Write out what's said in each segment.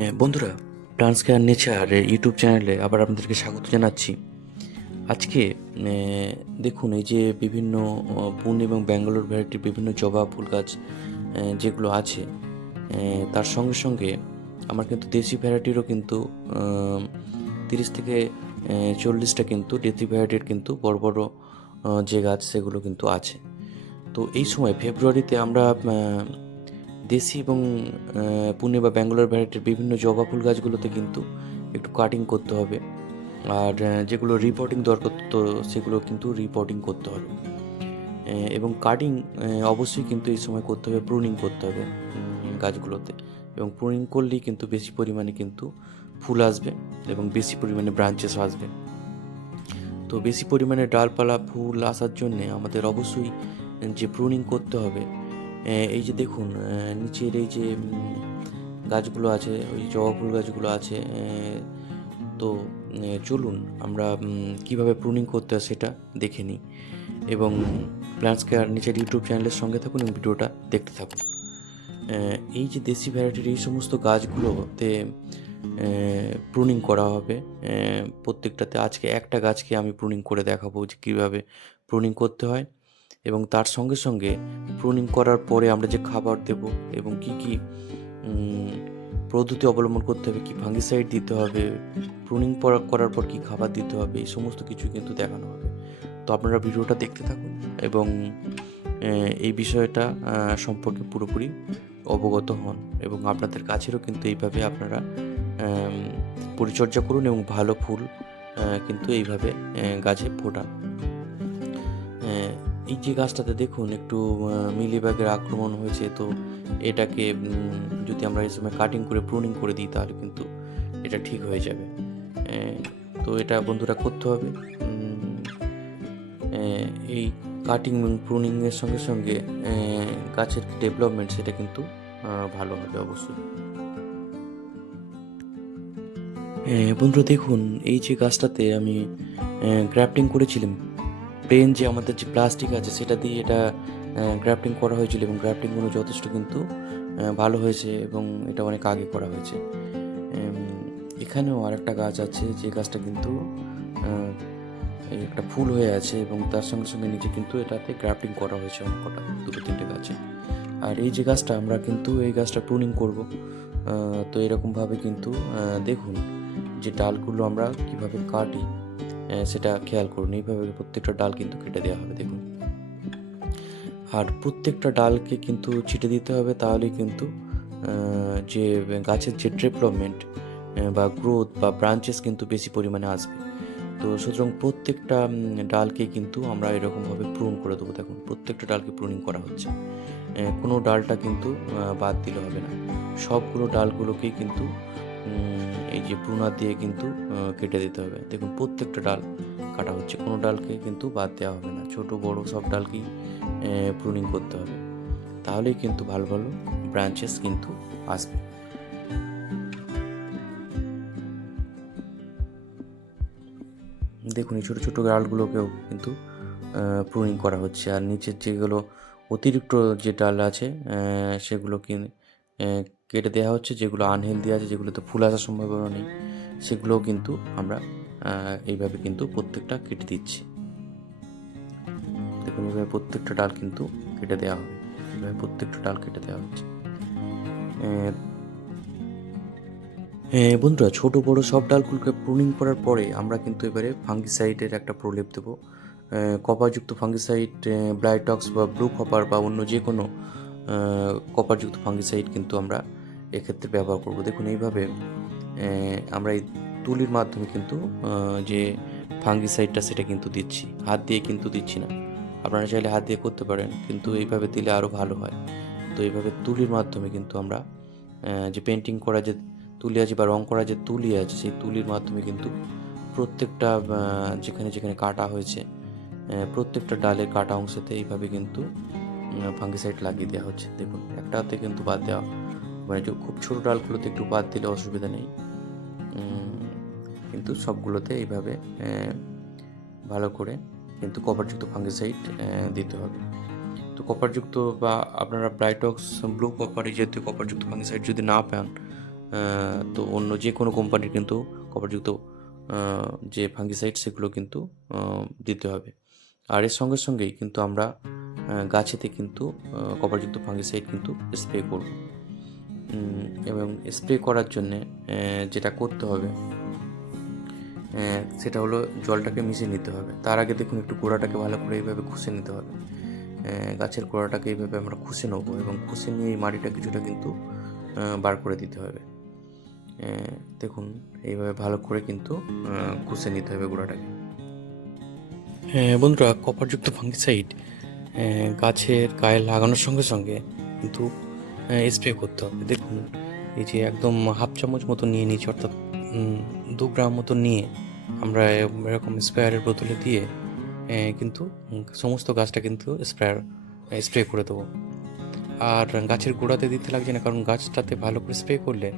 হ্যাঁ, বন্ধুরা ট্রান্সকেয়ার nature YouTube চ্যানেলে আবার আপনাদেরকে স্বাগত জানাচ্ছি। আজকে দেখুন এই যে বিভিন্ন পুনে এবং ব্যাঙ্গালোর ভ্যারাইটির বিভিন্ন জবা ফুল গাছ যেগুলো আছে তার সঙ্গে সঙ্গে আমার কিন্তু দেশি ভ্যারাইটিরও কিন্তু তিরিশ থেকে চল্লিশটা কিন্তু দেশি ভ্যারাইটির কিন্তু বড় বড় যে গাছ সেগুলো কিন্তু আছে। তো এই সময় ফেব্রুয়ারিতে আমরা দেশি এবং পুনে বা ব্যাঙ্গালোর ভ্যারাইটির বিভিন্ন জবা ফুল গাছগুলোতে কিন্তু একটু কাটিং করতে হবে। আর যেগুলো রিপোর্টিং দরকার তো সেগুলো কিন্তু রিপোর্টিং করতে হবে। এবং কাটিং অবশ্যই কিন্তু এই সময় করতে হবে প্রুনিং করতে হবে গাছগুলোতে। এবং প্রুনিং করলেই কিন্তু বেশি পরিমাণে কিন্তু ফুল আসবে এবং বেশি পরিমাণে ব্রাঞ্চেস আসবে। তো বেশি পরিমাণে ডালপালা ফুল আসার জন্যে আমাদের অবশ্যই যে প্রুনিং করতে হবে এই যে দেখুন নিচের এই যে গাছগুলো আছে, ওই জবা ফুল গাছগুলো আছে তো চলুন আমরা কীভাবে প্রুনিং করতে হয় সেটা দেখে নিই। এবং প্ল্যান্টস কেয়ার নিচের ইউটিউব চ্যানেলের সঙ্গে থাকুন এবং ভিডিওটা দেখতে থাকুন। এই যে দেশি ভ্যারাইটির এই সমস্ত গাছগুলোতে প্রুনিং করা হবে প্রত্যেকটাতে আজকে একটা গাছকে আমি প্রুনিং করে দেখাবো যে কীভাবে প্রুনিং করতে হয়। এবং তার সঙ্গে সঙ্গে প্রুনিং করার পরে আমরা যে খাবার দেব এবং কি কি পদ্ধতি অবলম্বন করতে হবে, কি ফাঙ্গিসাইড দিতে হবে, প্রুনিং করার পর কি খাবার দিতে হবে, এই সমস্ত কিছু কিন্তু দেখানো হবে। তো আপনারা ভিডিওটা দেখতে থাকুন এবং এই বিষয়টা সম্পর্কে পুরোপুরি অবগত হন এবং আপনাদের কাছেরও কিন্তু এইভাবে আপনারা পরিচর্যা করুন এবং ভালো ফুল কিন্তু এইভাবে গাছে ফোটান। এই যে গাছটাতে দেখুন, একটু মিলিবাগের আক্রমণ হয়েছে, তো এটাকে যদি আমরা এই সময় কাটিং করে প্রুনিং করে দিই, তাহলে কিন্তু এটা ঠিক হয়ে যাবে। তো এটা বন্ধুরা করতে হবে। এই কাটিং এবং প্রুনিংয়ের সঙ্গে সঙ্গে গাছের ডেভেলপমেন্ট সেটা কিন্তু ভালো হবে অবশ্যই। বন্ধুরা দেখুন, এই যে গাছটাতে আমি গ্রাফটিং করেছিলাম প্লেন যে আমাদের যে প্লাস্টিক আছে, সেটা দিয়ে এটা গ্রাফটিং করা হয়েছিল এবং গ্রাফটিংগুলো যথেষ্ট কিন্তু ভালো হয়েছে এবং এটা অনেক আগে করা হয়েছে। এখানেও আরেকটা গাছ আছে, যে গাছটা কিন্তু একটা ফুল হয়ে আছে এবং তার সঙ্গে সঙ্গে নিচে কিন্তু এটাতে গ্রাফটিং করা হয়েছে অনেক কটা, দুটো তিনটে গাছে। আর এই যে গাছটা, আমরা কিন্তু এই গাছটা প্রুনিং করব। তো এরকমভাবে কিন্তু দেখুন যে ডালগুলো আমরা কীভাবে কাটি। সেটা খেয়াল করুন। এইভাবে প্রত্যেকটা ডাল কিন্তু কেটে দেওয়া হবে, দেখুন। আর প্রত্যেকটা ডালকে কিন্তু ছিটে দিতে হবে, তাহলেই কিন্তু যে গাছের যে ডেভেলপমেন্ট বা গ্রোথ বা ব্রাঞ্চেস কিন্তু বেশি পরিমাণে আসবে। তো সুতরাং প্রত্যেকটা ডালকে কিন্তু আমরা এরকমভাবে প্রুন করে দেবো, দেখুন। প্রত্যেকটা ডালকে প্রুনিং করা হচ্ছে। কোনো ডালটা কিন্তু বাদ দিলে হবে না। সবগুলো ডালগুলোকেই কিন্তু এই যে প্রুনার দিয়ে কিন্তু কেটে দিতে হবে। দেখুন প্রত্যেকটা ডাল কাটা হচ্ছে। কোনো ডালকে কিন্তু বাদ দেওয়া হবে না। ছোট বড় সব ডালকেই প্রুনিং করতে হবে। তাহলেই কিন্তু ভালো ভালো ব্রাঞ্চেস কিন্তু আসবে। দেখুন এই ছোটো ছোটো ডালগুলোকেও কিন্তু প্রুনিং করা হচ্ছে। আর নিচের যেগুলো অতিরিক্ত যে ডাল আছে সেগুলো কি আহ, কেটে দেওয়া হচ্ছে, যেগুলো আনহেলদি আছে যেগুলোতে ফুল আসার সম্ভাবনা নেই, সেগুলোও কিন্তু আমরা এইভাবে কিন্তু প্রত্যেকটা কেটে দিচ্ছি। দেখুন, এইভাবে প্রত্যেকটা ডাল কিন্তু কেটে দেওয়া হবে, এইভাবে প্রত্যেকটা ডাল কেটে দেওয়া হচ্ছে। হ্যাঁ বন্ধুরা, ছোট, বড় সব ডালগুলোকে প্রুনিং করার পরে আমরা কিন্তু এবারে ফাঙ্গিসাইডের একটা প্রলেপ দেবো। কপারযুক্ত ফাঙ্গিসাইড ব্লাইটক্স বা ব্লু কপার বা অন্য যে কোনো কপারযুক্ত ফাঙ্গিসাইড কিন্তু আমরা এক্ষেত্রে ব্যবহার করব। দেখুন, এইভাবে আমরা এই তুলির মাধ্যমে কিন্তু যে ফাঙ্গিসাইডটা সেটা কিন্তু দিচ্ছি। হাত দিয়ে কিন্তু দিচ্ছি না। আপনারা চাইলে হাত দিয়ে করতে পারেন, কিন্তু এইভাবে দিলে আরও ভালো হয়। তো এইভাবে তুলির মাধ্যমে কিন্তু আমরা যে পেন্টিং করা যে তুলি আছে বা রং করা যে তুলি আছে, সেই তুলির মাধ্যমে কিন্তু প্রত্যেকটা যেখানে যেখানে কাটা হয়েছে প্রত্যেকটা ডালের কাটা অংশতে এইভাবে কিন্তু ফাঙ্গিসাইড লাগিয়ে দেওয়া হচ্ছে। দেখুন, একটাতে কিন্তু বাদ দেওয়া মানে খুব ছোটো ডালগুলোতে একটু বাদ দিলে অসুবিধা নেই। কিন্তু সবগুলোতে এইভাবে ভালো করে কিন্তু কপারযুক্ত ফাঙ্গিসাইড দিতে হবে। তো কপারযুক্ত বা আপনারা ব্রাইটক্স ব্লু কপার জাতীয় কপারযুক্ত ফাঙ্গিসাইড যদি না পান তো অন্য যে কোনো কোম্পানির কিন্তু কপারযুক্ত যে ফাঙ্গিসাইড সেগুলো কিন্তু দিতে হবে। আর এর সঙ্গে সঙ্গেই কিন্তু আমরা গাছেতে কিন্তু কপারযুক্ত ফাঙ্গিসাইড কিন্তু স্প্রে করব। এবং স্প্রে করার জন্যে যেটা করতে হবে সেটা হলো জলটাকে মিশিয়ে নিতে হবে। তার আগে দেখুন একটু গোড়াটাকে ভালো করে এইভাবে খুশে নিতে হবে। গাছের গোড়াটাকে এইভাবে আমরা খুশে নেব এবং খুশে নিয়ে এই মাটিটা কিছুটা কিন্তু বার করে দিতে হবে। দেখুন, এইভাবে ভালো করে কিন্তু খুশে নিতে হবে গোড়াটাকে। বন্ধুরা, কপারযুক্ত ফাঙ্গিসাইড গাছের গায়ে লাগানোর সঙ্গে সঙ্গে কিন্তু স্প্রে করতে হবে। দেখুন, এই যে একদম হাফ চামচ মতো নিয়ে নিয়েছি, অর্থাৎ দু গ্রাম মতো নিয়ে আমরা এরকম স্প্রেয়ারের বোতলে দিয়ে কিন্তু সমস্ত গাছটা কিন্তু স্প্রেয়ার স্প্রে করে দেবো। আর গাছের গোড়াতে দিতে লাগছে না, কারণ গাছটাতে ভালো করে স্প্রে করলে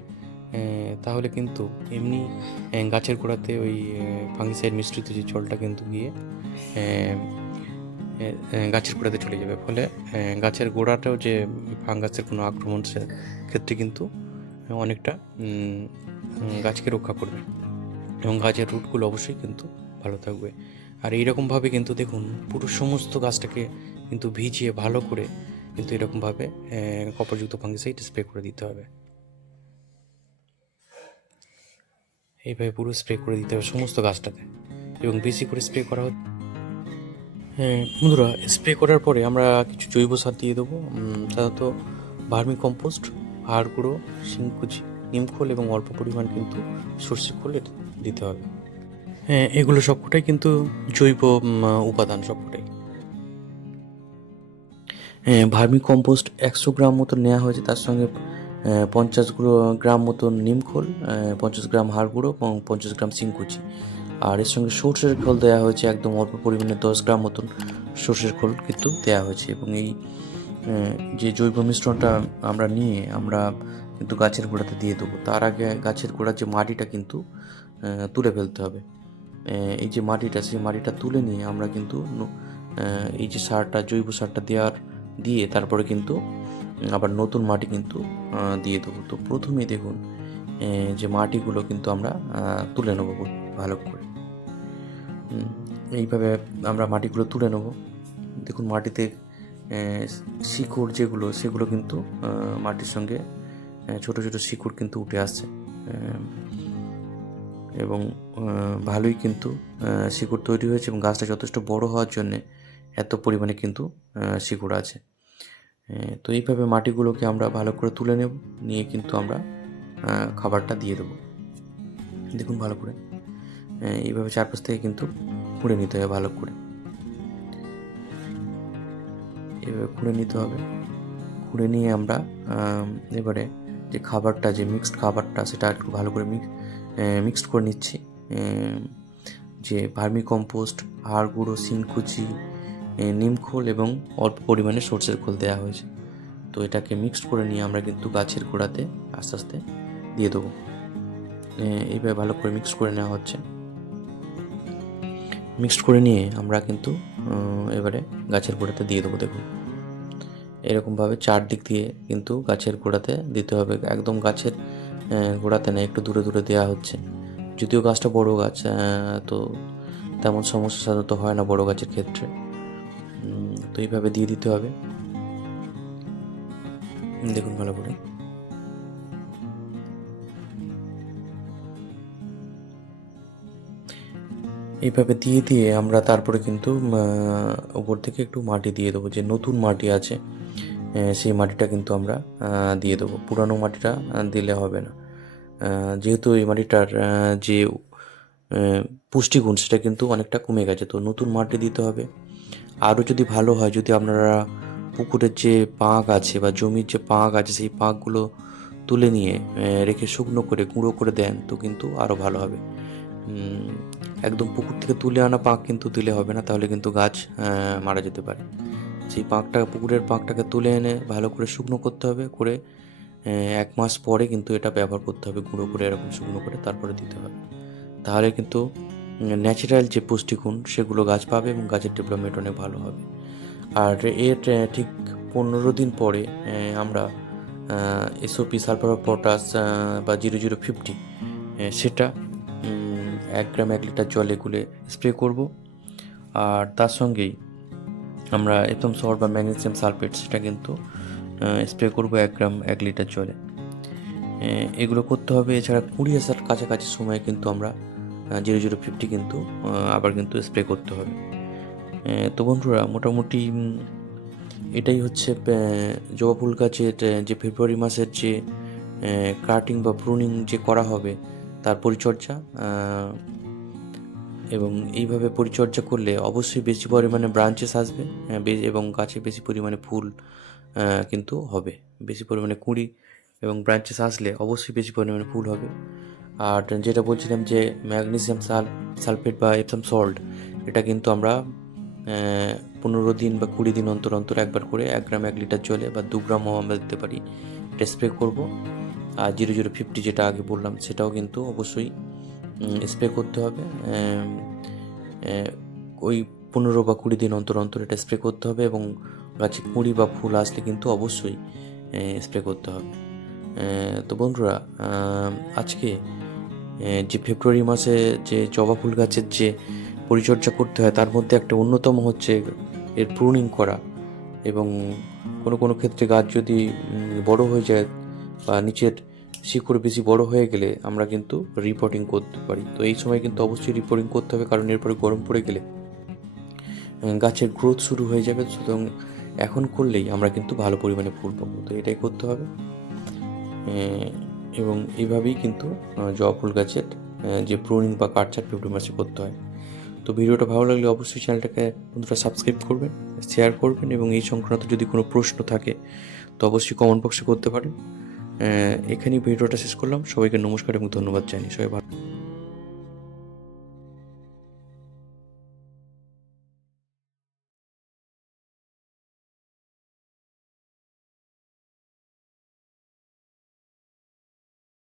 তাহলে কিন্তু এমনি গাছের গোড়াতে ওই ফাঙ্গিসাইড মিশ্রিত যে জলটা কিন্তু গিয়ে গাছের গোড়াতে চলে যাবে। ফলে গাছের গোড়াটাও যে ফাঙ্গাসের কোনো আক্রমণ সে ক্ষেত্রে কিন্তু অনেকটা গাছকে রক্ষা করবে। এবং গাছের রুটগুলো অবশ্যই কিন্তু ভালো থাকবে। আর এইরকমভাবে কিন্তু দেখুন, পুরো সমস্ত গাছটাকে কিন্তু ভিজিয়ে ভালো করে কিন্তু এরকমভাবে কপারযুক্ত ফাঙ্গিসাইড স্প্রে করে দিতে হবে। এইভাবে পুরো স্প্রে করে দিতে হবে সমস্ত গাছটাতে এবং বেশি করে স্প্রে করা হচ্ছে। হ্যাঁ বন্ধুরা স্প্রে করার পরে আমরা কিছু জৈব সার দিয়ে দেবো। সাধারণত ভার্মি কম্পোস্ট হাড় গুঁড়ো, শিংকুচি নিমখোল এবং অল্প পরিমাণ কিন্তু সর্ষে খোল দিতে হবে। হ্যাঁ এগুলো সবকটাই কিন্তু জৈব উপাদান সবকটাই। হ্যাঁ ভার্মি কম্পোস্ট একশো গ্রাম মতো নেওয়া হয়েছে, তার সঙ্গে পঞ্চাশ গ্রাম মতন নিমখোল পঞ্চাশ গ্রাম হাড় গুঁড়ো এবং পঞ্চাশ গ্রাম শিংকুচি আর এর সঙ্গে সর্ষের খোল দেওয়া হয়েছে একদম অল্প পরিমাণে দশ গ্রাম মতন সর্ষের খোল কিন্তু দেওয়া হয়েছে এবং এই যে জৈব মিশ্রণটা আমরা নিয়ে আমরা কিন্তু গাছের গোড়াতে দিয়ে দেবো। তার আগে গাছের গোড়ার যে মাটিটা কিন্তু তুলে ফেলতে হবে। এই যে মাটিটা, সেই মাটিটা তুলে নিয়ে আমরা কিন্তু এই যে সারটা, জৈব সারটা দেওয়ার, দিয়ে তারপরে কিন্তু আবার নতুন মাটি কিন্তু দিয়ে দেবো। তো প্রথমেই দেখুন যে মাটিগুলো কিন্তু আমরা তুলে নেব ভালো করে। এইভাবে আমরা মাটিগুলো তুলে নেব। দেখুন মাটিতে শিকড় যেগুলো, সেগুলো কিন্তু মাটির সঙ্গে ছোট ছোট শিকড় কিন্তু উঠে আসছে। এবং ভালোই কিন্তু শিকড় তৈরি হয়েছে এবং গাছটা যথেষ্ট বড় হওয়ার জন্যে এত পরিমাণে কিন্তু শিকড় আছে। তো এইভাবে মাটিগুলোকে আমরা ভালো করে তুলে নেব, নিয়ে কিন্তু আমরা খাবারটা দিয়ে দেবো। দেখুন ভালো করে। এইভাবে চারপাশ থেকে কিন্তু খুঁড়ে নিতে হবে ভালো করে। এভাবে খুঁড়ে নিতে হবে। খুঁড়ে নিয়ে আমরা এবারে যে খাবারটা, যে মিক্সড খাবারটা, সেটা একটু ভালো করে মিক্স মিক্সড করে নিচ্ছি। যে ভার্মি কম্পোস্ট হাড় গুঁড়ো সিনকুচি এ, নিমখোল এবং অল্প পরিমাণে সর্ষের খোল দেওয়া হয়েছে। তো এটাকে মিক্সড করে নিয়ে আমরা কিন্তু গাছের গোড়াতে আস্তে আস্তে দিয়ে দেবো। এইভাবে ভালো করে মিক্সড করে নেওয়া হচ্ছে। মিক্সড করে নিয়ে আমরা কিন্তু এবারে গাছের গোড়াতে দিয়ে দেবো দেখুন। এরকমভাবে চারদিক দিয়ে কিন্তু গাছের গোড়াতে দিতে হবে। একদম গাছের গোড়াতে না একটু দূরে দূরে দেওয়া হচ্ছে। যদিও গাছটা বড় গাছ তো তেমন সমস্যা সাধারণত হয় না বড় গাছের ক্ষেত্রে। এইভাবে দিয়ে দিতে হবে। দেখুন ভালো করে। এইভাবে দিয়ে দিয়ে আমরা তারপরে কিন্তু উপর থেকে একটু মাটি দিয়ে দেবো। যে নতুন মাটি আছে সেই মাটিটা কিন্তু আমরা দিয়ে দেবো। পুরানো মাটিটা দিলে হবে না। যেহেতু এই মাটিটার যে পুষ্টিগুণ, সেটা কিন্তু অনেকটা কমে গেছে। তো নতুন মাটি দিতে হবে। আরও যদি ভালো হয়, যদি আপনারা পুকুরের যে পাঁক আছে বা জমির যে পাঁক আছে, সেই পাঁকগুলো তুলে নিয়ে রেখে শুকনো করে, গুঁড়ো করে দেন, তো কিন্তু আরও ভালো হবে। একদম পুকুর থেকে তুলে আনা পাঁক কিন্তু দিলে হবে না, তাহলে কিন্তু গাছ মারা যেতে পারে। সেই পাঁকটা, পুকুরের পাঁকটাকে তুলে এনে ভালো করে শুকনো করতে হবে, করে এক মাস পরে কিন্তু এটা ব্যবহার করতে হবে, গুঁড়ো করে, এরকম শুকনো করে, তারপরে দিতে হবে। তাহলে কিন্তু ন্যাচারাল যে পুষ্টিগুণ, সেগুলো গাছ পাবে এবং গাছের ডেভেলপমেন্ট অনেক ভালো হবে। আর এর ঠিক পনেরো দিন পরে আমরা এসওপি সালফার পটাশ বা জিরো জিরো ফিফটি সেটা এক গ্রাম এক লিটার জলে গুলে স্প্রে করব। আর তার সঙ্গেই আমরা এপসম সল্ট বা ম্যাগনেসিয়াম সালফেট সেটা কিন্তু স্প্রে করব এক গ্রাম এক লিটার জলে। এগুলো করতে হবে। এছাড়া কুড়ি হাজার কাছাকাছি সময়ে কিন্তু আমরা জিরো জিরো ফিফটি কিন্তু আবার কিন্তু স্প্রে করতে হবে। তো বন্ধুরা, মোটামুটি এটাই হচ্ছে জবা ফুল গাছের যে ফেব্রুয়ারি মাসের যে কাটিং বা প্রুনিং যে করা হবে, তার পরিচর্যা এবং এইভাবে পরিচর্যা করলে অবশ্যই বেশি পরিমাণে ব্রাঞ্চেস আসবে এবং গাছে বেশি পরিমাণে ফুল কিন্তু হবে। বেশি পরিমাণে কুঁড়ি এবং ব্রাঞ্চেস আসলে অবশ্যই বেশি পরিমাণে ফুল হবে। আর যেটা বলছিলাম যে ম্যাগনেসিয়াম সাল, সালফেট বা এপসাম সল্ট, এটা কিন্তু আমরা পনেরো দিন বা কুড়ি দিন অন্তর অন্তর একবার করে এক গ্রাম এক লিটার জলে বা দু গ্রামও আমরা দিতে পারি। এটা স্প্রে করব। আর জিরো জিরো ফিফটি যেটা আগে বললাম, সেটাও কিন্তু অবশ্যই স্প্রে করতে হবে। ওই পনেরো বা কুড়ি দিন অন্তর অন্তর এটা স্প্রে করতে হবে এবং গাছে কুঁড়ি বা ফুল আসলে কিন্তু অবশ্যই স্প্রে করতে হবে। তো বন্ধুরা আজকে যে ফেব্রুয়ারি মাসে যে জবা ফুল গাছের যে পরিচর্যা করতে হয়, তার মধ্যে একটা অন্যতম হচ্ছে এর প্রুনিং করা। এবং কোনো কোনো ক্ষেত্রে গাছ যদি বড় হয়ে যায় বা নিচের শিকড় বেশি বড় হয়ে গেলে আমরা কিন্তু রিপোর্টিং করতে পারি। তো এই সময় কিন্তু অবশ্যই রিপোর্টিং করতে হবে, কারণ এরপরে গরম পড়ে গেলে গাছের গ্রোথ শুরু হয়ে যাবে। সুতরাং এখন করলেই আমরা কিন্তু ভালো পরিমাণে ফুল পাবো। তো এটাই করতে হবে। এবং এইভাবেই কিন্তু জবা ফুল গাছের যে প্রুনিং বা কাটছাট ফেব্রুয়ারি মাসে করতে হয়। তো ভিডিওটা ভালো লাগলে অবশ্যই চ্যানেলটাকে বন্ধুরা সাবস্ক্রাইব করবেন, শেয়ার করবেন এবং এই সংক্রান্ত যদি কোনো প্রশ্ন থাকে, তো অবশ্যই কমেন্ট বক্সে করতে পারেন। এখানেই ভিডিওটা শেষ করলাম। সবাইকে নমস্কার এবং ধন্যবাদ জানি সবাই ভালো